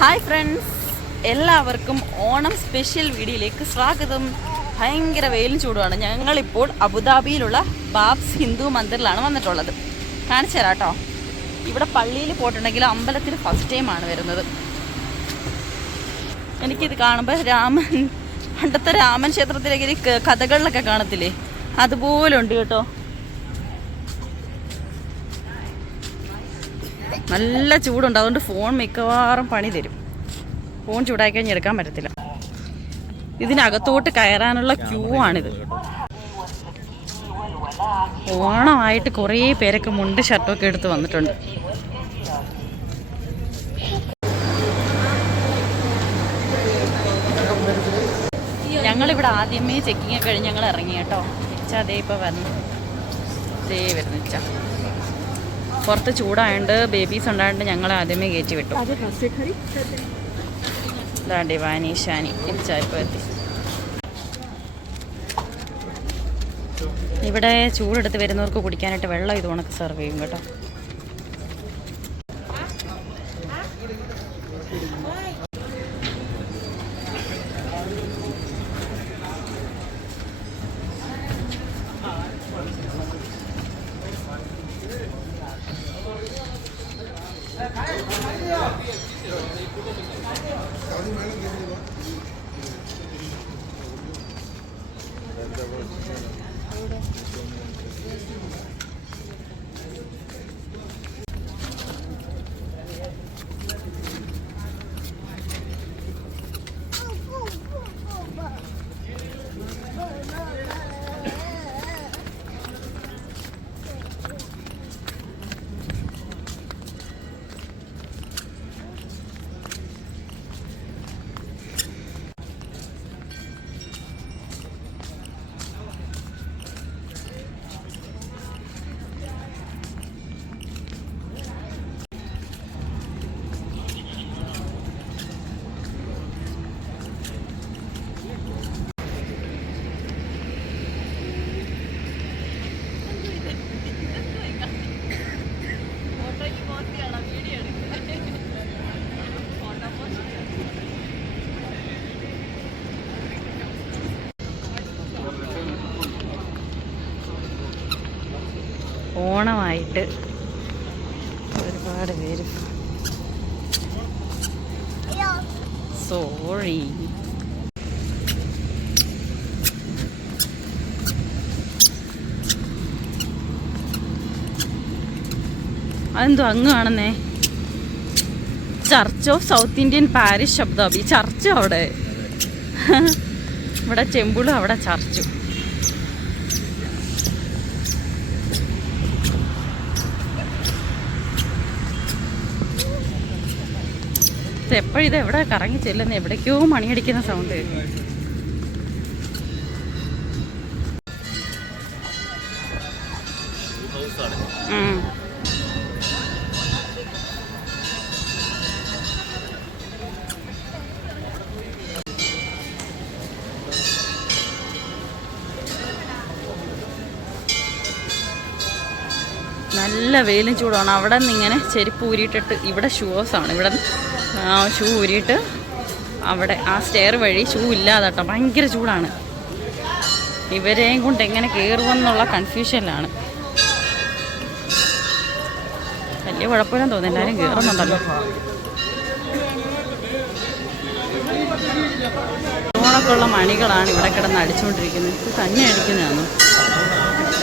Hi friends, എല്ലാവർക്കും Onam special വീഡിയോയിലേക്ക് സ്വാഗതം. ഭയങ്കര വെയിലും ചൂടുമാണ്. ഞങ്ങളിപ്പോൾ അബുദാബിയിലുള്ള ബാബ്സ് ഹിന്ദു മന്ദിറിലാണ് വന്നിട്ടുള്ളത്. കാണിച്ചു തരാം കേട്ടോ. ഇവിടെ പള്ളിയിൽ പോയിട്ടുണ്ടെങ്കിൽ അമ്പലത്തിൽ ഫസ്റ്റ് ടൈമാണ് വരുന്നത്. എനിക്കിത് കാണുമ്പോൾ പണ്ടത്തെ രാമൻ ക്ഷേത്രത്തിലേക്ക് കഥകളിലൊക്കെ കാണത്തില്ലേ, അതുപോലെ ഉണ്ട് കേട്ടോ. നല്ല ചൂടുണ്ട്, അതുകൊണ്ട് ഫോൺ മിക്കവാറും പണി തരും. ഫോൺ ചൂടാക്കി കഴിഞ്ഞ് എടുക്കാൻ പറ്റത്തില്ല. ഇതിനകത്തോട്ട് കയറാനുള്ള ക്യൂ ആണിത്. ഓണമായിട്ട് കുറേ പേരൊക്കെ മുണ്ട് ഷർട്ടൊക്കെ എടുത്ത് വന്നിട്ടുണ്ട്. ഞങ്ങളിവിടെ ആദ്യമേ ചെക്കിങ് കഴിഞ്ഞ് ഞങ്ങൾ ഇറങ്ങി കേട്ടോ. ഇച്ചാ അതേ ഇപ്പോൾ വരുന്നു, വരുന്നു ഇച്ച. പുറത്ത് ചൂടായതുകൊണ്ട് ബേബീസ് ഉണ്ടായതുകൊണ്ട് ഞങ്ങൾ ആദ്യമേ കയറ്റി വിട്ടു. ഇതാണ്ടി വാനീഷാനി ഇച്ചായപ്പോൾ എത്തി. ഇവിടെ ചൂടെടുത്ത് വരുന്നവർക്ക് കുടിക്കാനായിട്ട് വെള്ളം ഇത് ഉണക്ക് സെർവ് ചെയ്യും കേട്ടോ. ഓണമായിട്ട് ഒരുപാട് പേര് സോറി. അതെന്തോ അങ്ങ് കാണുന്നേ, church of south Indian parish Abu Dhabi. Church അവിടെ, ഇവിടെ ചെമ്പിളും അവിടെ ചർച്ചും. എപ്പോഴും ഇത് എവിടെ കറങ്ങി ചെല്ലുന്ന, എവിടേക്കോ മണിയടിക്കുന്ന സൗണ്ട് കേൾക്കും. നല്ല വെയിലും ചൂടാണ്. അവിടെ നിന്ന് ഇങ്ങനെ ചെരുപ്പ് ഊരിയിട്ടിട്ട്, ഇവിടെ ഷൂസാണ്, ഇവിടെ ഷൂ ഊരിയിട്ട് അവിടെ ആ സ്റ്റെയർ വഴി ഷൂ ഇല്ലാതെ കേട്ടോ. ഭയങ്കര ചൂടാണ്. ഇവരെയും കൊണ്ട് എങ്ങനെ കയറുമെന്നുള്ള കൺഫ്യൂഷനിലാണ്. വലിയ കുഴപ്പമില്ലെന്ന് തോന്നുന്നു, എല്ലാവരും കയറുന്നുണ്ടല്ലോ. ഓണക്കുള്ള മണികളാണ് ഇവിടെ കിടന്ന് അടിച്ചുകൊണ്ടിരിക്കുന്നത്. ഇത് തന്നെ അടിക്കുന്നതാണ്,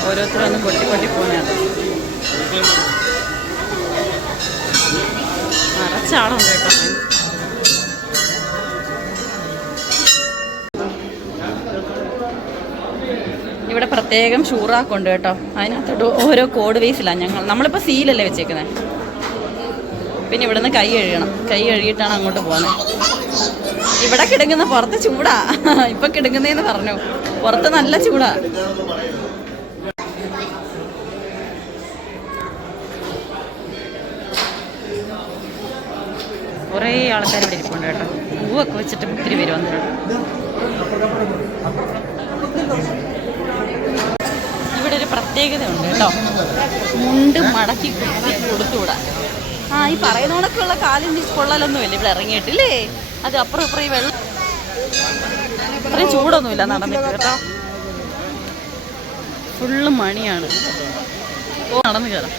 ഓരോരുത്തരൊന്നും പൊട്ടി പോകുന്നതാണ്. നിറച്ചാളുണ്ട് കേട്ടോ. ഇവിടെ പ്രത്യേകം ഷൂറാക്കുണ്ട് കേട്ടോ. അതിനകത്തോട്ട് ഓരോ കോഡ് വേസിലാണ് നമ്മളിപ്പോൾ സീലല്ലേ വെച്ചേക്കുന്നത്. പിന്നെ ഇവിടെ നിന്ന് കൈ കഴുകണം. കൈ കഴുകിയിട്ടാണ് അങ്ങോട്ട് പോകുന്നത്. ഇവിടെ കിടങ്ങുന്ന പുറത്ത് ചൂടാ. ഇപ്പം കിടങ്ങുന്നതെന്ന് പറഞ്ഞു, പുറത്ത് നല്ല ചൂടാ. കുറേ ആൾക്കാർ ഇവിടെ ഇരിപ്പുണ്ട് കേട്ടോ. പൂവൊക്കെ വെച്ചിട്ട് ഒത്തിരി പേര് വന്നിട്ടുണ്ട്. ഇവിടെ ഒരു പ്രത്യേകത ഉണ്ട് കേട്ടോ. മുണ്ട് മടക്കി കുത്തി കൊടുത്തുകൂടാ. ആ ഈ പറയുന്നോണൊക്കെയുള്ള കാലിന് കൊള്ളലൊന്നുമില്ല ഇവിടെ ഇറങ്ങിയിട്ടില്ലേ. അത് അപ്പുറം ഇപ്പുറം ഈ വെള്ളം ഇത്രയും ചൂടൊന്നുമില്ല നടന്നിട്ട് കേട്ടോ. ഫുള്ള് മണിയാണ്. ഓ നടന്നു കയറാം.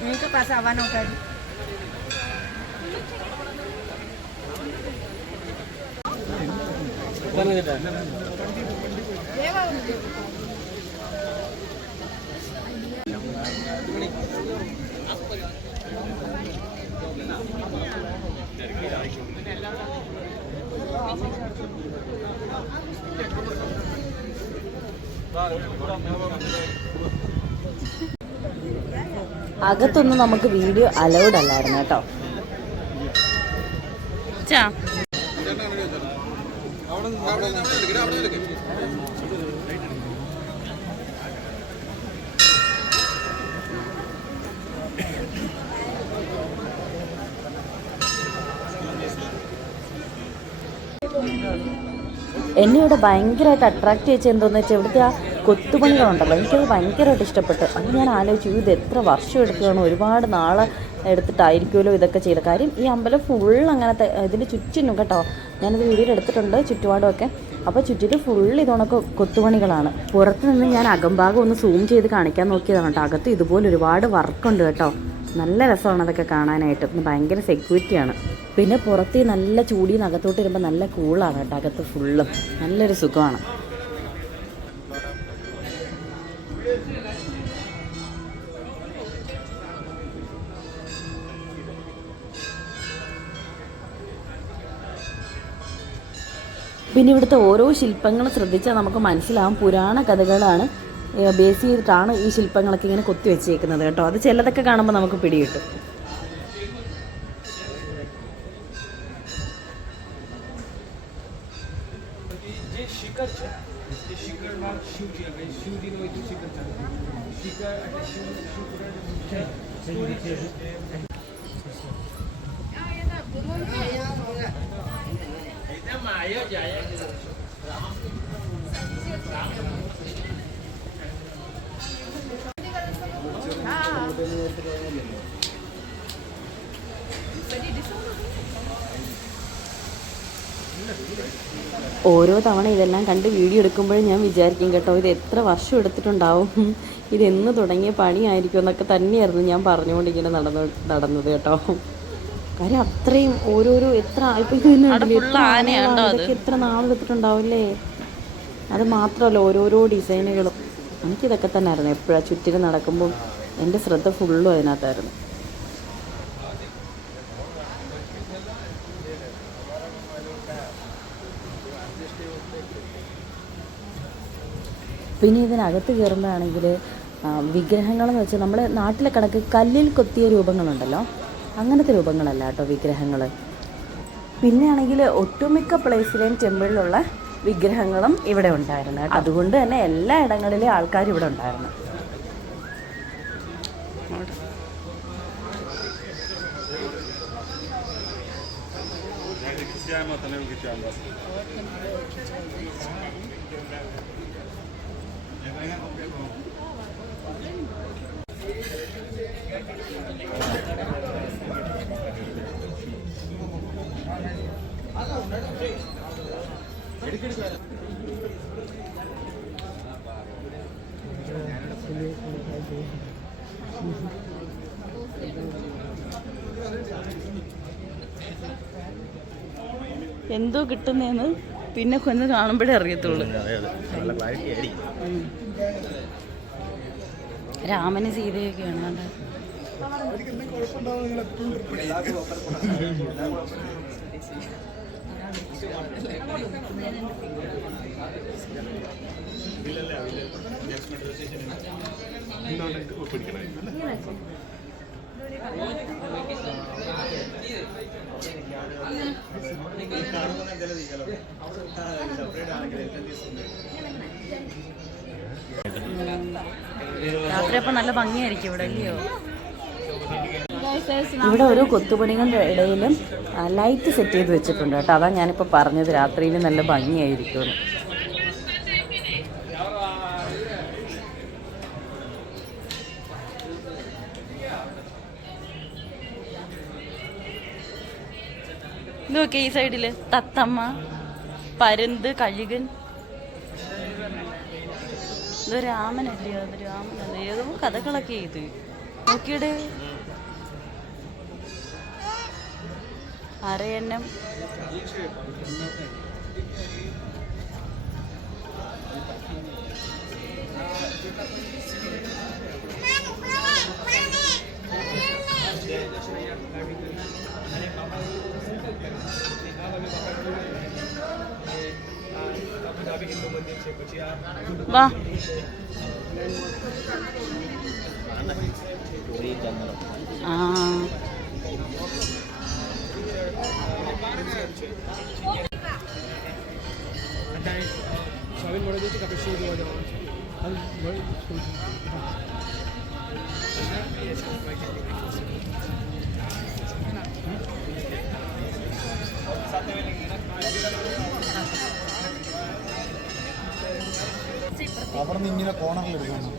Ini ke pasawan tadi. അകത്തൊന്നും നമുക്ക് വീഡിയോ അലൗഡ് അല്ലായിരുന്നു കേട്ടോ. എന്നെ ഇവിടെ ഭയങ്കരമായിട്ട് അട്രാക്ട് ചെയ്യിച്ചത് എന്താണെന്ന് വെച്ചാൽ ഇവിടുത്തെ ആ കൊത്തുപണികളുണ്ടല്ലോ, എനിക്കത് ഭയങ്കരമായിട്ട് ഇഷ്ടപ്പെട്ടു. അത് ഞാൻ ആലോചിച്ചു, ഇത് എത്ര വർഷം എടുക്കുകയാണ്, ഒരുപാട് നാളെ എടുത്തിട്ടായിരിക്കുമല്ലോ ഇതൊക്കെ ചെയ്ത കാര്യം. ഈ അമ്പലം ഫുൾ അങ്ങനത്തെ ഇതിൻ്റെ ചുറ്റിനും കേട്ടോ, ഞാനത് വീഡിയോയിൽ എടുത്തിട്ടുണ്ട് ചുറ്റുപാടുമൊക്കെ. അപ്പോൾ ചുറ്റിലും ഫുൾ ഇതോണൊക്കെ കൊത്തുപണികളാണ്. പുറത്ത് നിന്ന് ഞാൻ അകംഭാഗം ഒന്ന് സൂം ചെയ്ത് കാണിക്കാൻ നോക്കിയതാണ് കേട്ടോ. അകത്ത് ഇതുപോലെ ഒരുപാട് വർക്കുണ്ട് കേട്ടോ. നല്ല രസമാണ് അതൊക്കെ കാണാനായിട്ട്. പിന്നെ ഭയങ്കര സെക്യൂരിറ്റിയാണ്. പിന്നെ പുറത്ത് നല്ല ചൂടിന്ന് അകത്തോട്ട് വരുമ്പോൾ നല്ല കൂളാണ് കേട്ടോ. അകത്ത് ഫുള്ളും നല്ലൊരു സുഖമാണ്. പിന്നെ ഇവിടുത്തെ ഓരോ ശില്പങ്ങളും ശ്രദ്ധിച്ചാൽ നമുക്ക് മനസ്സിലാവും പുരാണ കഥകളാണ് ബേസ് ചെയ്തിട്ടാണ് ഈ ശില്പങ്ങളൊക്കെ ഇങ്ങനെ കൊത്തി വെച്ചേക്കുന്നത് കേട്ടോ. അത് ചിലതൊക്കെ കാണുമ്പോൾ നമുക്ക് പിടികിട്ടും. ഓരോ തവണ ഇതെല്ലാം കണ്ട് വീഡിയോ എടുക്കുമ്പോഴും ഞാൻ വിചാരിക്കും കേട്ടോ, ഇത് എത്ര വർഷം എടുത്തിട്ടുണ്ടാവും, ഇതെന്ന് തുടങ്ങിയ പണിയായിരിക്കും എന്നൊക്കെ തന്നെയായിരുന്നു ഞാൻ പറഞ്ഞുകൊണ്ടിങ്ങനെ നടന്നത് കേട്ടോ. കാര്യം അത്രയും ഓരോരോ എത്ര ഇപ്പം ഇതൊക്കെ എത്ര നാളെടുത്തിട്ടുണ്ടാവില്ലേ. അത് മാത്രമല്ല ഓരോരോ ഡിസൈനുകളും. എനിക്കിതൊക്കെ തന്നെ ആയിരുന്നു എപ്പോഴാണ് ചുറ്റിനും നടക്കുമ്പം എൻ്റെ ശ്രദ്ധ ഫുള്ളും അതിനകത്തായിരുന്നു. പിന്നെ ഇതിനകത്ത് കയറുമ്പോഴാണെങ്കിൽ വിഗ്രഹങ്ങളെന്ന് വെച്ചാൽ നമ്മുടെ നാട്ടിലെ കണക്ക് കല്ലിൽ കൊത്തിയ രൂപങ്ങളുണ്ടല്ലോ, അങ്ങനത്തെ രൂപങ്ങളല്ല കേട്ടോ വിഗ്രഹങ്ങൾ. പിന്നെ ആണെങ്കിൽ ഒട്ടുമിക്ക പ്ലേസിലെയും ടെമ്പിളിലുള്ള വിഗ്രഹങ്ങളും ഇവിടെ ഉണ്ടായിരുന്നു. അതുകൊണ്ട് തന്നെ എല്ലാ ഇടങ്ങളിലെയും ആൾക്കാരും ഇവിടെ ഉണ്ടായിരുന്നു. എന്തോ കിട്ടുന്നേന്ന് പിന്നെ കൊന്ന് കാണുമ്പോഴേ അറിയത്തുള്ളൂ. രാമന് സീതയൊക്കെയാണ് കണ്ടത്. രാത്രി അപ്പം നല്ല ഭംഗിയായിരിക്കും ഇവിടെ, അല്ലയോ? ഇവിടെ ഓരോ കൊത്തുപണികളുടെ ഇടയിലും ലൈറ്റ് സെറ്റ് ചെയ്ത് വെച്ചിട്ടുണ്ട് കേട്ടോ. അതാ ഞാനിപ്പോൾ പറഞ്ഞത്, രാത്രിയിൽ നല്ല ഭംഗിയായിരിക്കും. ഇതൊക്കെ ഈ സൈഡില് തത്തമ്മ, പരുന്ത്, കഴുകൻ. ഇത് രാമനല്ലേ? അത് രാമനല്ല, ഏതോ കഥകളൊക്കെ ഇത് നോക്കിയുടെ. അരയന്നം. വാ. ആ അവിടെ നിന്ന് ഇങ്ങനെ കോണറിൽ എടുക്കണം.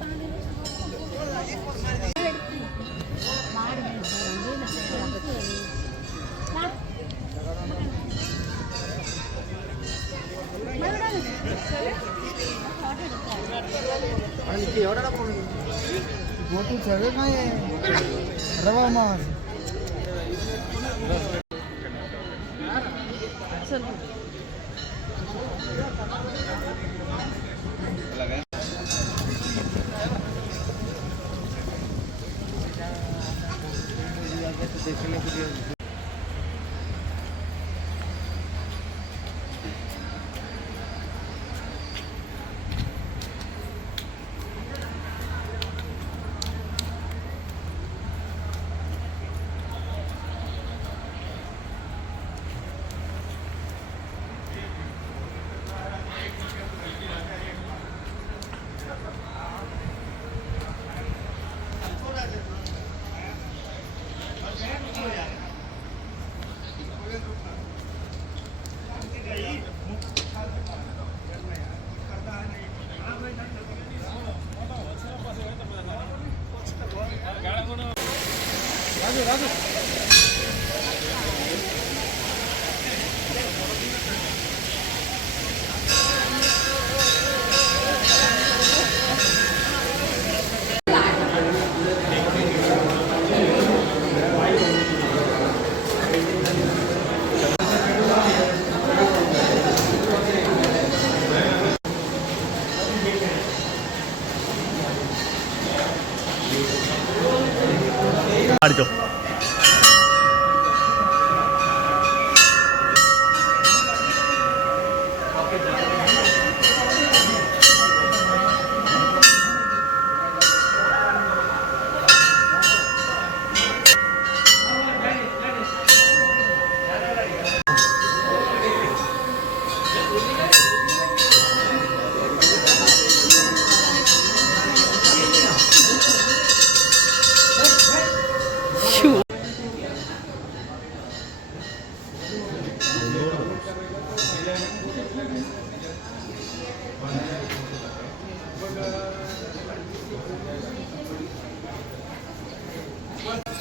എവിടെയാണ് പോകുന്നത്? അടിച്ചോ.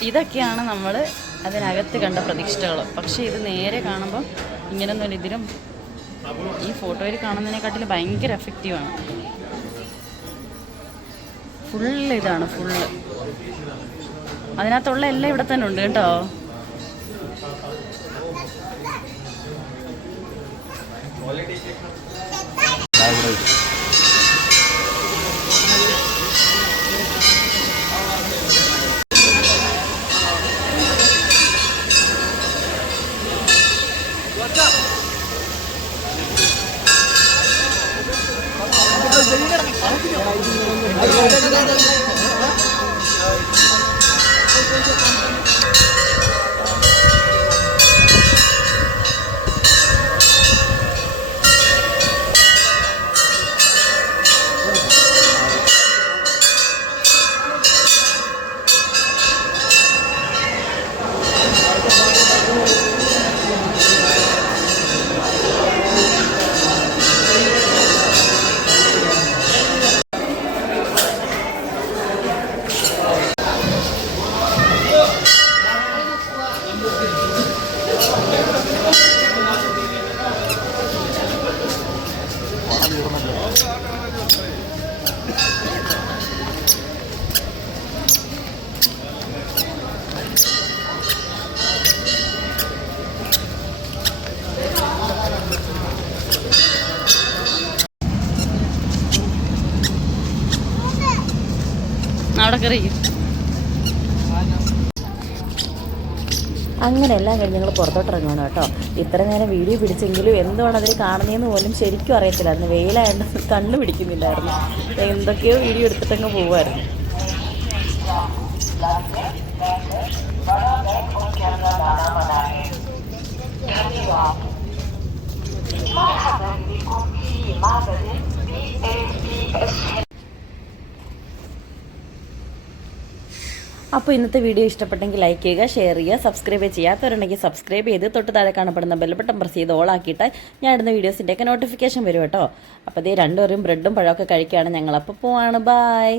ഇതൊക്കെയാണ് നമ്മൾ അതിനകത്ത് കണ്ട പ്രതിഷ്ഠകൾ. പക്ഷേ ഇത് നേരെ കാണുമ്പോൾ ഇങ്ങനൊന്നുമില്ല. ഇതിലും ഈ ഫോട്ടോയിൽ കാണുന്നതിനെക്കാട്ടിൽ ഭയങ്കര എഫക്റ്റീവാണ്. ഫുള്ള് ഇതാണ്, ഫുള്ള് അതിനകത്തുള്ള എല്ലാം ഇവിടെ തന്നെ ഉണ്ട് കേട്ടോ. അവിടെ കയറി. അങ്ങനെ എല്ലാം കഴിഞ്ഞ് ഞങ്ങൾ പുറത്തോട്ടിറങ്ങണം കേട്ടോ. ഇത്ര നേരം വീഡിയോ പിടിച്ചെങ്കിലും എന്തുകൊണ്ട് അതിൽ കാണുന്നതെന്ന് പോലും ശരിക്കും അറിയത്തില്ലായിരുന്നു. വെയിലായതുകൊണ്ട് കണ്ണു പിടിക്കുന്നില്ലായിരുന്നു. എന്തൊക്കെയോ വീഡിയോ എടുത്തിട്ടങ്ങ് പോകുമായിരുന്നു. അപ്പോൾ ഇന്നത്തെ വീഡിയോ ഇഷ്ടപ്പെട്ടെങ്കിൽ ലൈക്ക് ചെയ്യുക, ഷെയർ ചെയ്യുക, സബ്സ്ക്രൈബ് ചെയ്യാത്തവരുണ്ടെങ്കിൽ സബ്സ്ക്രൈബ് ചെയ്ത് തൊട്ട് താഴെ കാണപ്പെടുന്ന ബെൽ ബട്ടൺ പ്രസ് ചെയ്ത് ഓളാക്കിയിട്ടാൽ ഞാൻ ഇടുന്ന വീഡിയോസിൻ്റെയൊക്കെ നോട്ടിഫിക്കേഷൻ വരും കേട്ടോ. അപ്പോൾ ഇതേ രണ്ടുപേരും ബ്രെഡും പഴമൊക്കെ കഴിക്കുകയാണ്. ഞങ്ങളപ്പോൾ പോവാണ്. ബായ്.